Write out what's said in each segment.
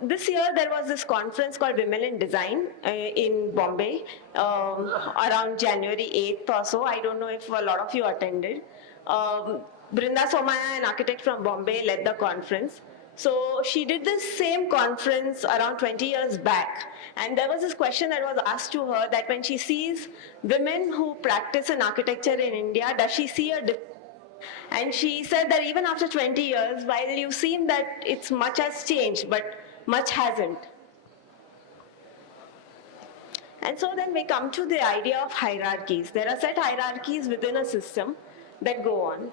This year there was this conference called Women in Design in Bombay around January 8th or so. I don't know if a lot of you attended. Brinda Somaya, an architect from Bombay, led the conference. So she did this same conference around 20 years back. And there was this question that was asked to her that when she sees women who practice in architecture in India, does she see a difference? And she said that even after 20 years, while you seem that it's much has changed, but much hasn't. And so then we come to the idea of hierarchies. There are set hierarchies within a system that go on.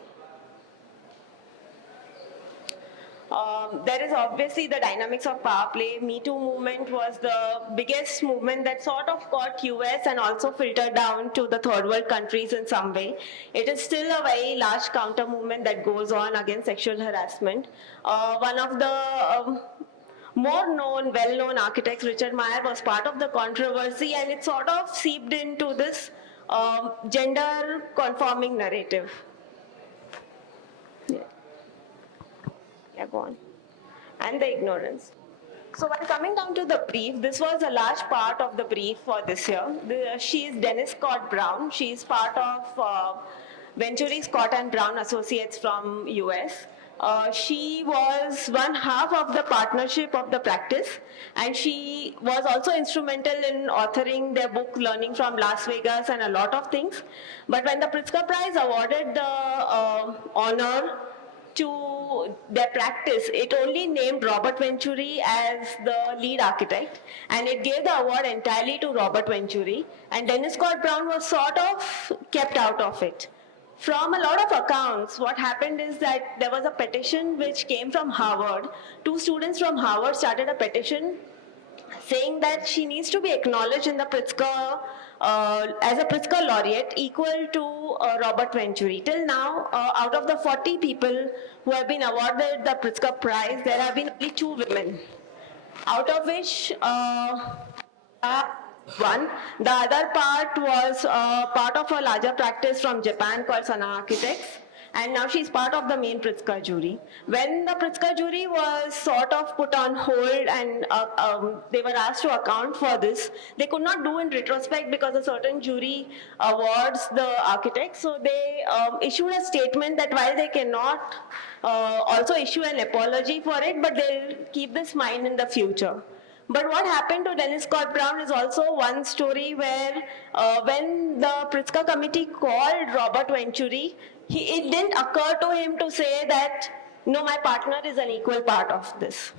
There is obviously the dynamics of power play. Me Too movement was the biggest movement that sort of got US and also filtered down to the third world countries in some way. It is still a very large counter movement that goes on against sexual harassment. One of the more known, well-known architects, Richard Meyer, was part of the controversy, and it sort of seeped into this gender-conforming narrative. Yeah, go on. And the ignorance. So while coming down to the brief, this was a large part of the brief for this year. She is Dennis Scott Brown. She is part of Venturi Scott and Brown Associates from US. She was one half of the partnership of the practice, and she was also instrumental in authoring their book Learning from Las Vegas and a lot of things. But when the Pritzker Prize awarded the honor to their practice, it only named Robert Venturi as the lead architect, and it gave the award entirely to Robert Venturi, and Dennis Scott Brown was sort of kept out of it. From a lot of accounts, what happened is that there was a petition which came from Harvard. Two students from Harvard started a petition saying that she needs to be acknowledged in the Pritzker as a Pritzker laureate equal to Robert Venturi. Till now, out of the 40 people who have been awarded the Pritzker Prize, there have been only 2 women, out of which one. The other part was part of a larger practice from Japan called Sana Architects. And now she's part of the main Pritzker jury. When the Pritzker jury was sort of put on hold and they were asked to account for this, they could not do in retrospect because a certain jury awards the architect. So they issued a statement that while they cannot also issue an apology for it, but they'll keep this in mind in the future. But what happened to Dennis Scott Brown is also one story where when the Pritzker committee called Robert Venturi, it didn't occur to him to say that, no, my partner is an equal part of this.